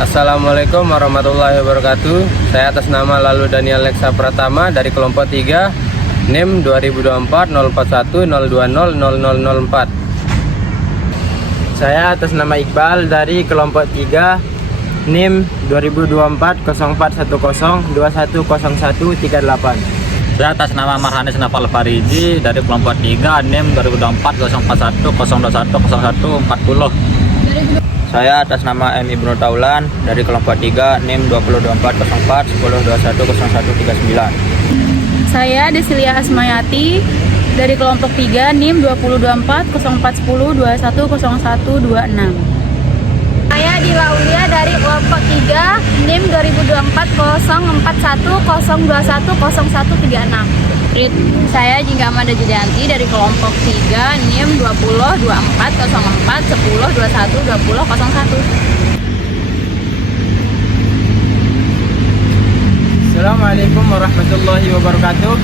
Assalamualaikum warahmatullahi wabarakatuh. Saya atas nama Lalu Daniel Leksa Pratama dari kelompok 3 NIM 2024 041 020 0004. Saya atas nama Iqbal dari kelompok 3 NIM 2024 0410 210138. Saya atas nama Marhanis Nafal Faridi dari kelompok 3 NIM 2024 041 021 0140. Saya atas nama M. Ibnu Taulan dari kelompok 3 NIM 2024 04 10 21 09. Saya Desilia Asmayati dari kelompok 3 NIM 2024 04 10 21 0126. Saya Dilaulia dari kelompok 3 NIM 2024 041 021 0136. Saya Jingga Amanda Julianti dari kelompok 3 NIM 20 24 04 10 21 20 01. Assalamualaikum warahmatullahi wabarakatuh.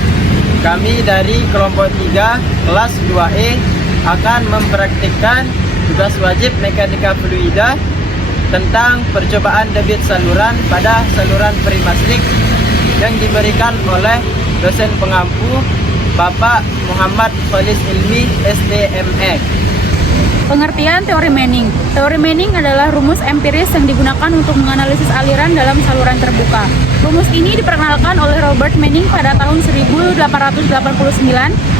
Kami dari kelompok 3 kelas 2E akan mempraktikkan tugas wajib mekanika fluida tentang percobaan debit saluran pada saluran perimasrik yang diberikan oleh dosen pengampu Bapak Muhammad Khalis Ilmi STME. Pengertian teori Manning. Teori Manning adalah rumus empiris yang digunakan untuk menganalisis aliran dalam saluran terbuka. Rumus ini diperkenalkan oleh Robert Manning pada tahun 1889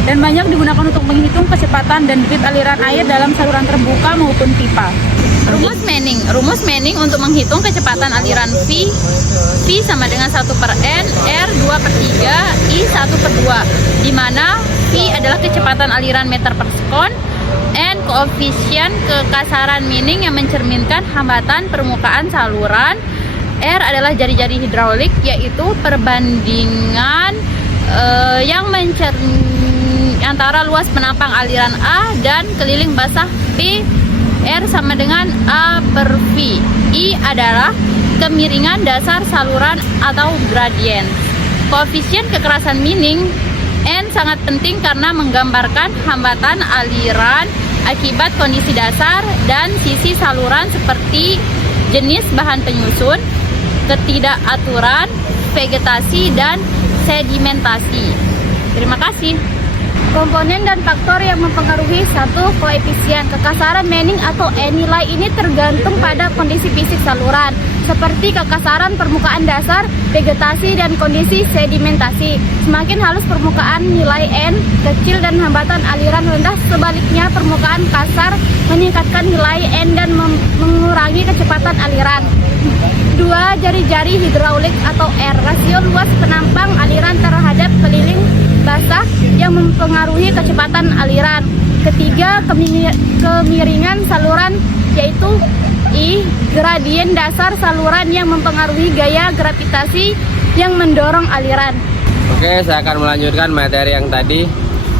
dan banyak digunakan untuk menghitung kecepatan dan debit aliran air dalam saluran terbuka maupun pipa. Rumus Manning untuk menghitung kecepatan aliran V sama dengan 1/N, R 2/3, I 1/2, di mana V adalah kecepatan aliran meter per sekon, N koefisien kekasaran Manning yang mencerminkan hambatan permukaan saluran, R adalah jari-jari hidraulik yaitu perbandingan yang antara luas penampang aliran A dan keliling basah P. R sama dengan A per V. I adalah kemiringan dasar saluran atau gradien. Koefisien kekerasan Manning N sangat penting karena menggambarkan hambatan aliran akibat kondisi dasar dan sisi saluran seperti jenis bahan penyusun, ketidakaturan, vegetasi, dan sedimentasi. Terima kasih. Komponen dan faktor yang mempengaruhi satu koefisien kekasaran Manning atau N nilai ini tergantung pada kondisi fisik saluran seperti kekasaran permukaan dasar, vegetasi, dan kondisi sedimentasi. Semakin halus permukaan, nilai N kecil dan hambatan aliran rendah. Sebaliknya, permukaan kasar meningkatkan nilai N dan mengurangi kecepatan aliran. 2. Jari-jari hidraulik atau R. Rasio luas penampang aliran terhadap keliling basah yang mempengaruhi kecepatan aliran. Ketiga, kemiringan saluran yaitu I. Gradien dasar saluran yang mempengaruhi gaya gravitasi yang mendorong aliran. Oke, saya akan melanjutkan materi yang tadi.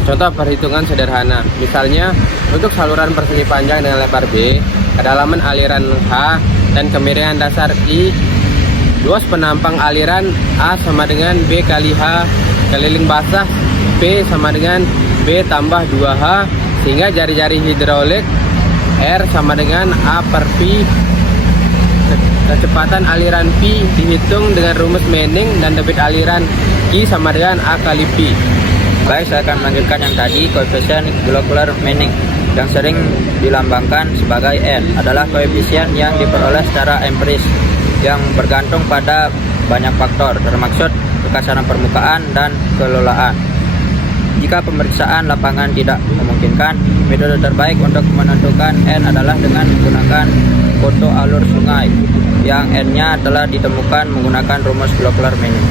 Contoh perhitungan sederhana. Misalnya, untuk saluran persegi panjang dengan lebar B, kedalaman aliran H, dan kemiringan dasar I, luas penampang aliran A sama dengan B kali H, keliling basah P sama dengan B tambah 2H, sehingga jari-jari hidraulik R sama dengan A per P. Kecepatan aliran P dihitung dengan rumus Manning dan debit aliran I sama dengan A kali P. Baik, saya akan melanjutkan yang tadi. Koefisien globular Manning yang sering dilambangkan sebagai N adalah koefisien yang diperoleh secara empiris yang bergantung pada banyak faktor termasuk kekasaran permukaan dan kelolaan. Jika pemeriksaan lapangan tidak memungkinkan, metode terbaik untuk menentukan N adalah dengan menggunakan foto alur sungai yang N-nya telah ditemukan menggunakan rumus globular Manning.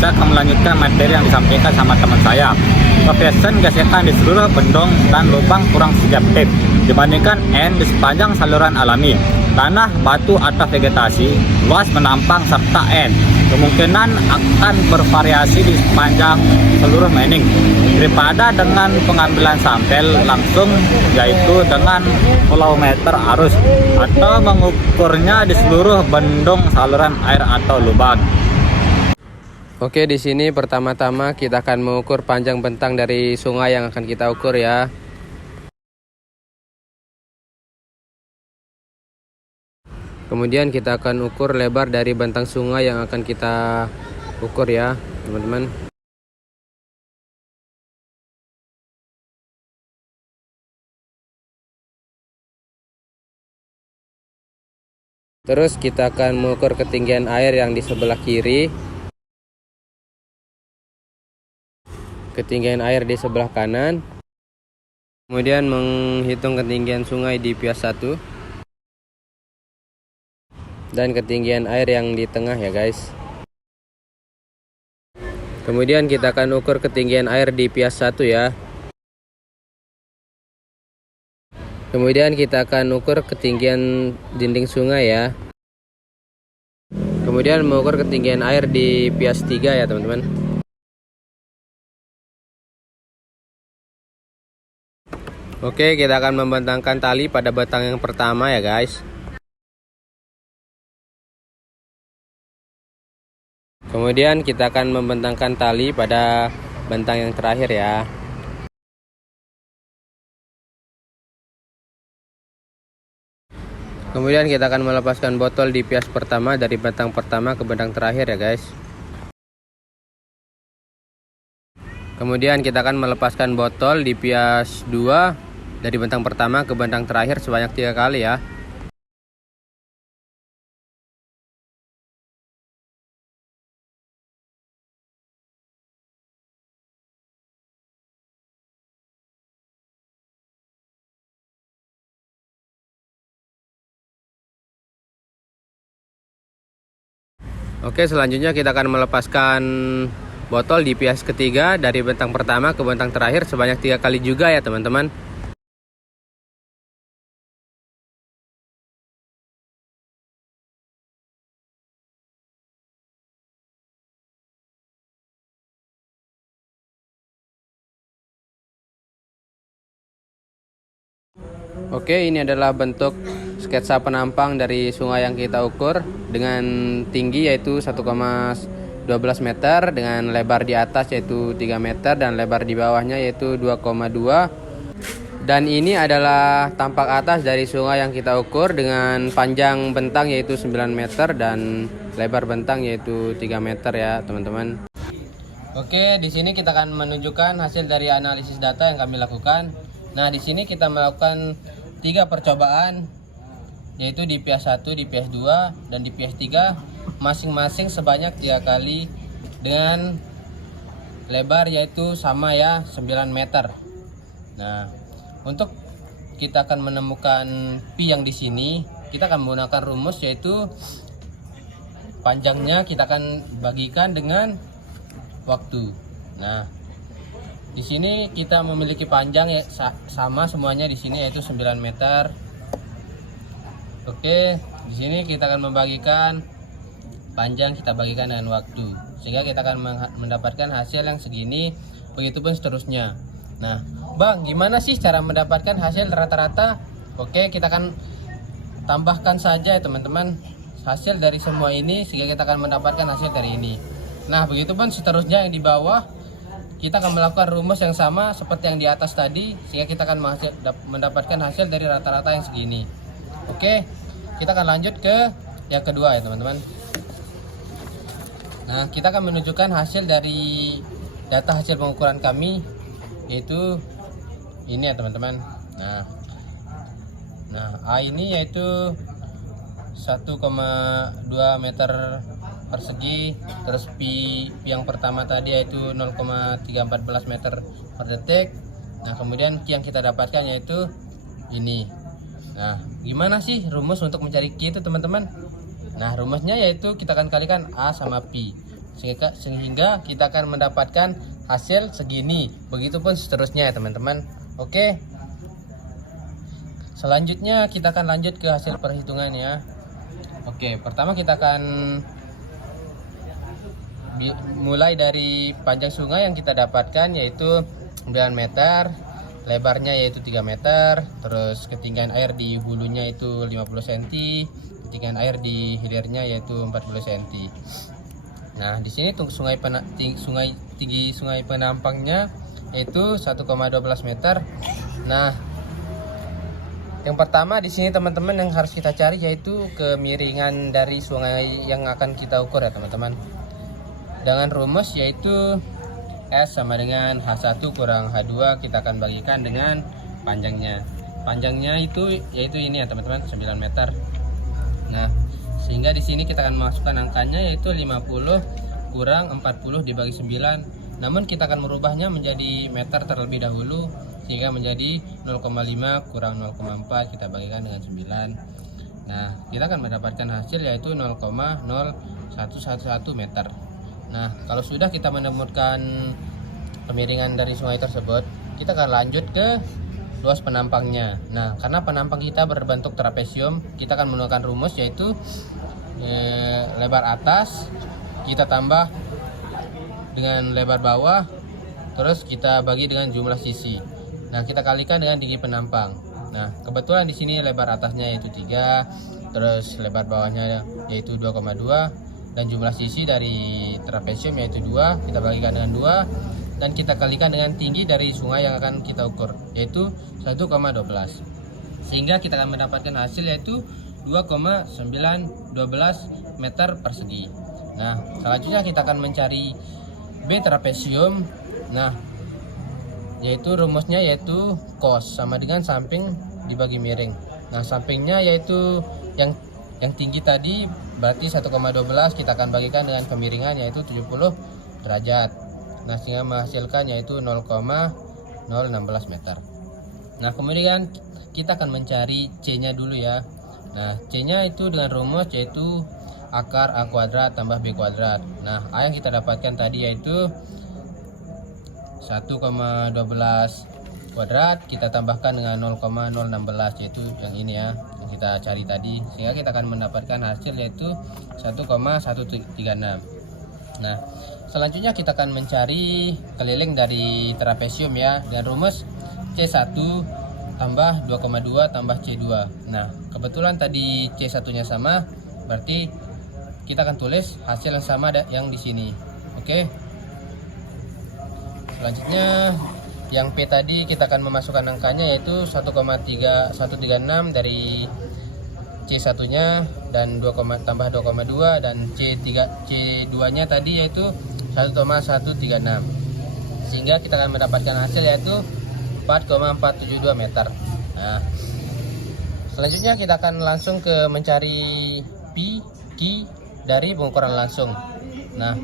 Saya akan melanjutkan materi yang disampaikan sama teman saya. Koefisien gesekan di seluruh bendung dan lubang kurang subjektif dibandingkan N di sepanjang saluran alami, tanah, batu, atau vegetasi, luas menampang, serta N kemungkinan akan bervariasi di sepanjang seluruh Manning daripada dengan pengambilan sampel langsung, yaitu dengan volumeter arus atau mengukurnya di seluruh bendung saluran air atau lubang. Oke, di sini pertama-tama kita akan mengukur panjang bentang dari sungai yang akan kita ukur ya. Kemudian kita akan ukur lebar dari bentang sungai yang akan kita ukur ya teman-teman. Terus kita akan mengukur ketinggian air yang di sebelah kiri, ketinggian air di sebelah kanan, kemudian menghitung ketinggian sungai di pias 1 dan ketinggian air yang di tengah ya guys. Kemudian kita akan ukur ketinggian air di pias 1 ya. Kemudian kita akan ukur ketinggian dinding sungai ya. Kemudian mengukur ketinggian air di pias 3 ya teman-teman. Oke, kita akan membentangkan tali pada batang yang pertama ya guys. Kemudian kita akan membentangkan tali pada bentang yang terakhir ya. Kemudian kita akan melepaskan botol di pias pertama dari bentang pertama ke bentang terakhir ya guys. Kemudian kita akan melepaskan botol di pias 2 dari bentang pertama ke bentang terakhir sebanyak 3 kali ya. Oke, selanjutnya kita akan melepaskan botol di pias ketiga dari bentang pertama ke bentang terakhir sebanyak 3 kali juga ya teman-teman. Oke, ini adalah bentuk sketsa penampang dari sungai yang kita ukur dengan tinggi yaitu 1,12 meter, dengan lebar di atas yaitu 3 meter dan lebar di bawahnya yaitu 2,2. Dan ini adalah tampak atas dari sungai yang kita ukur dengan panjang bentang yaitu 9 meter dan lebar bentang yaitu 3 meter ya teman-teman. Oke, di sini kita akan menunjukkan hasil dari analisis data yang kami lakukan. Nah, di sini kita melakukan 3 percobaan yaitu di pias 1, di pias 2 dan di pias 3 masing-masing sebanyak 3 kali dengan lebar yaitu sama ya 9 meter. Nah, untuk kita akan menemukan pi yang di sini, kita akan menggunakan rumus yaitu panjangnya kita akan bagikan dengan waktu. Nah, di sini kita memiliki panjang ya sama semuanya di sini yaitu 9 meter. Oke, di sini kita akan membagikan panjang kita bagikan dengan waktu sehingga kita akan mendapatkan hasil yang segini, begitupun seterusnya. Nah, Bang, gimana sih cara mendapatkan hasil rata-rata? Oke, kita akan tambahkan saja ya teman-teman hasil dari semua ini sehingga kita akan mendapatkan hasil dari ini. Nah, begitupun seterusnya yang di bawah kita akan melakukan rumus yang sama seperti yang di atas tadi sehingga kita akan mendapatkan hasil dari rata-rata yang segini. Oke, kita akan lanjut ke yang kedua ya teman-teman. Nah, kita akan menunjukkan hasil dari data hasil pengukuran kami yaitu ini ya teman-teman. Nah, A ini yaitu 1,2 meter persegi, terus pi yang pertama tadi yaitu 0,314 meter per detik. Nah, kemudian yang kita dapatkan yaitu ini. Nah, gimana sih rumus untuk mencari Q itu teman-teman? Nah, rumusnya yaitu kita akan kalikan A sama pi sehingga kita akan mendapatkan hasil segini, begitupun seterusnya ya teman-teman. Oke, selanjutnya kita akan lanjut ke hasil perhitungan ya. Oke, pertama kita akan mulai dari panjang sungai yang kita dapatkan yaitu 9 meter, lebarnya yaitu 3 meter, terus ketinggian air di hulunya itu 50 cm, ketinggian air di hilirnya yaitu 40 cm. Nah, di sini tinggi sungai penampangnya yaitu 1,12 meter. Nah, Yang pertama di sini teman-teman yang harus kita cari yaitu kemiringan dari sungai yang akan kita ukur ya teman-teman. Dengan rumus yaitu S sama dengan H1 kurang H2, kita akan bagikan dengan panjangnya. Panjangnya itu yaitu ini ya teman-teman, 9 meter. Nah, sehingga di sini kita akan masukkan angkanya yaitu 50 kurang 40 dibagi 9. Namun kita akan merubahnya menjadi meter terlebih dahulu, sehingga menjadi 0,5 kurang 0,4 kita bagikan dengan 9. Nah, kita akan mendapatkan hasil yaitu 0,0111 meter. Nah, kalau sudah kita menemukan kemiringan dari sungai tersebut, kita akan lanjut ke luas penampangnya. Nah, karena penampang kita berbentuk trapesium, kita akan menggunakan rumus yaitu lebar atas kita tambah dengan lebar bawah, terus kita bagi dengan jumlah sisi. Nah, kita kalikan dengan tinggi penampang. Nah, kebetulan di sini lebar atasnya yaitu 3, terus lebar bawahnya yaitu 2,2, dan jumlah sisi dari trapesium yaitu 2, kita bagikan dengan 2, dan kita kalikan dengan tinggi dari sungai yang akan kita ukur yaitu 1,12. Sehingga kita akan mendapatkan hasil yaitu 2,912 meter persegi. Nah, selanjutnya kita akan mencari B trapesium. Nah, yaitu rumusnya yaitu cos sama dengan samping dibagi miring. Nah, sampingnya yaitu yang tinggi tadi berarti 1,12, kita akan bagikan dengan kemiringan yaitu 70 derajat. Nah, sehingga menghasilkan yaitu 0,016 meter. Nah, kemudian kita akan mencari C-nya dulu ya. Nah, C-nya itu dengan rumus yaitu akar A kuadrat tambah B kuadrat. Nah, A yang kita dapatkan tadi yaitu 1,12 kuadrat, kita tambahkan dengan 0,016 yaitu yang ini ya, yang kita cari tadi, sehingga kita akan mendapatkan hasil yaitu 1,136. Nah, selanjutnya kita akan mencari keliling dari trapesium ya, dengan rumus C1 tambah 2,2 tambah C2. Nah, kebetulan tadi C1 nya sama, berarti kita akan tulis hasil yang sama yang di sini. Oke. Selanjutnya yang P tadi kita akan memasukkan angkanya yaitu 1,136 dari C1 nya dan tambah 2,2, dan C2 nya tadi yaitu 1,136. Sehingga kita akan mendapatkan hasil yaitu 4,472 meter. Nah, selanjutnya kita akan langsung ke mencari P, Q dari pengukuran langsung. Nah,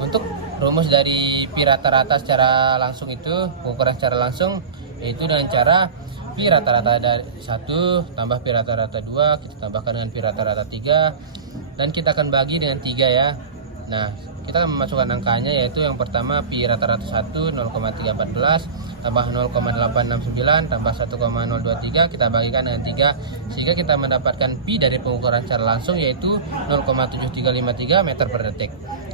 untuk rumus dari pi rata-rata secara langsung itu, pengukuran secara langsung, yaitu dengan cara pi rata-rata dari 1 tambah pi rata-rata 2, kita tambahkan dengan pi rata-rata 3, dan kita akan bagi dengan 3 ya. Nah, kita akan memasukkan angkanya yaitu yang pertama pi rata-rata 1 0,314 tambah 0,869 tambah 1,023, kita bagikan dengan 3, sehingga kita mendapatkan pi dari pengukuran secara langsung yaitu 0,7353 meter per detik.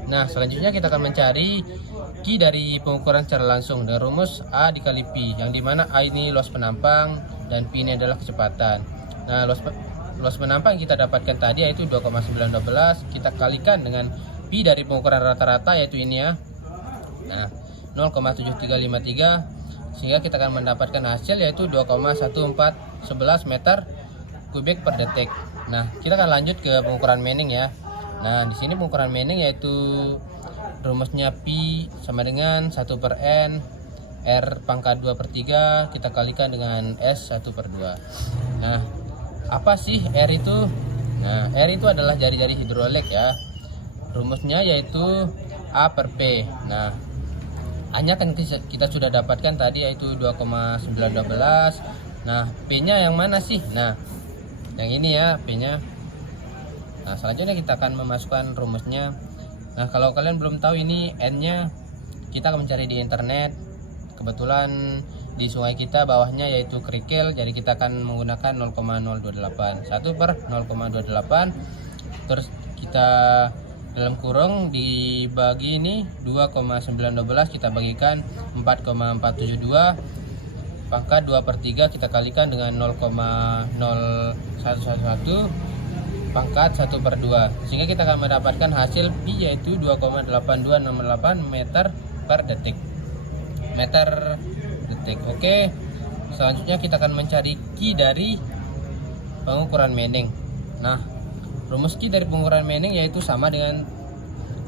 Nah, selanjutnya kita akan mencari Q dari pengukuran secara langsung dengan rumus A dikali P, yang dimana A ini luas penampang dan P ini adalah kecepatan. Nah, luas penampang yang kita dapatkan tadi yaitu 2,912, kita kalikan dengan P dari pengukuran rata-rata yaitu ini ya. Nah, 0,7353, sehingga kita akan mendapatkan hasil yaitu 2,1411 meter kubik per detik. Nah, kita akan lanjut ke pengukuran Manning ya. Nah, di sini pengukuran Manning yaitu rumusnya P sama dengan 1 per N R pangkat 2 per 3, kita kalikan dengan S 1 per 2. Nah, apa sih R itu? Nah, R itu adalah jari-jari hidrolik ya. Rumusnya yaitu A per P. Nah, A-nya kan kita sudah dapatkan tadi yaitu 2,912. Nah, P-nya yang mana sih? Nah, yang ini ya P-nya. Nah, selanjutnya kita akan memasukkan rumusnya. Nah, kalau kalian belum tahu ini N-nya, kita akan mencari di internet. Kebetulan di sungai kita bawahnya yaitu kerikil, jadi kita akan menggunakan 0,028. 1 per 0,28. Terus kita dalam kurung dibagi ini 2,912, kita bagikan 4,472 pangkat 2 per 3, kita kalikan dengan 0,0111 pangkat 1 per 2, sehingga kita akan mendapatkan hasil Pi yaitu 2,8268 meter per detik. Oke, selanjutnya kita akan mencari Q dari pengukuran Manning. Nah, rumus Q dari pengukuran Manning yaitu sama dengan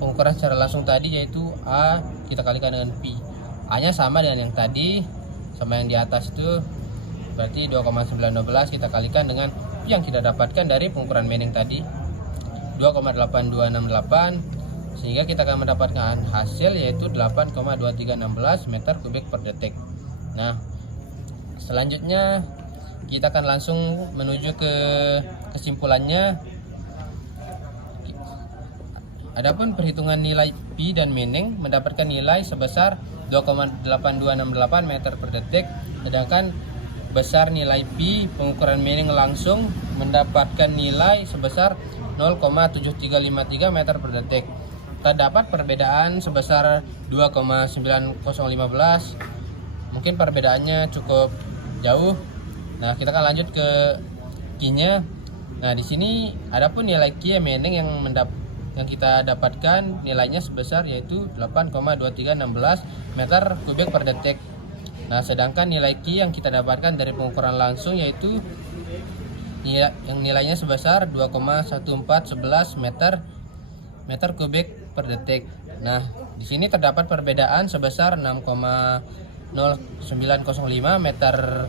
pengukuran secara langsung tadi, yaitu A kita kalikan dengan Pi. A-nya sama dengan yang tadi, sama yang di atas itu, berarti 2,912 kita kalikan dengan Pi yang kita dapatkan dari pengukuran Manning tadi, 2,8268, sehingga kita akan mendapatkan hasil yaitu 8,2316 meter kubik per detik. Nah, selanjutnya kita akan langsung menuju ke kesimpulannya. Adapun perhitungan nilai Pi dan Manning mendapatkan nilai sebesar 2,8268 meter per detik, sedangkan besar nilai Pi pengukuran Manning langsung mendapatkan nilai sebesar 0,7353 meter per detik. Terdapat perbedaan sebesar 2,9015. Mungkin perbedaannya cukup jauh. Nah, kita akan lanjut ke Q-nya. Nah, di sini adapun nilai Q Manning yang kita dapatkan nilainya sebesar yaitu 8,2316 meter kubik per detik. Nah, sedangkan nilai Q yang kita dapatkan dari pengukuran langsung yaitu yang nilainya sebesar 2,1411 meter kubik per detik. Nah, di sini terdapat perbedaan sebesar 6,0905 meter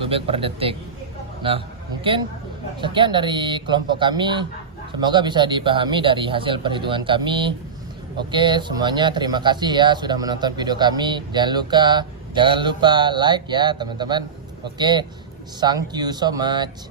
kubik per detik. Nah, mungkin sekian dari kelompok kami. Semoga bisa dipahami dari hasil perhitungan kami. Oke, semuanya terima kasih ya sudah menonton video kami. Jangan lupa like ya teman-teman. Oke, thank you so much.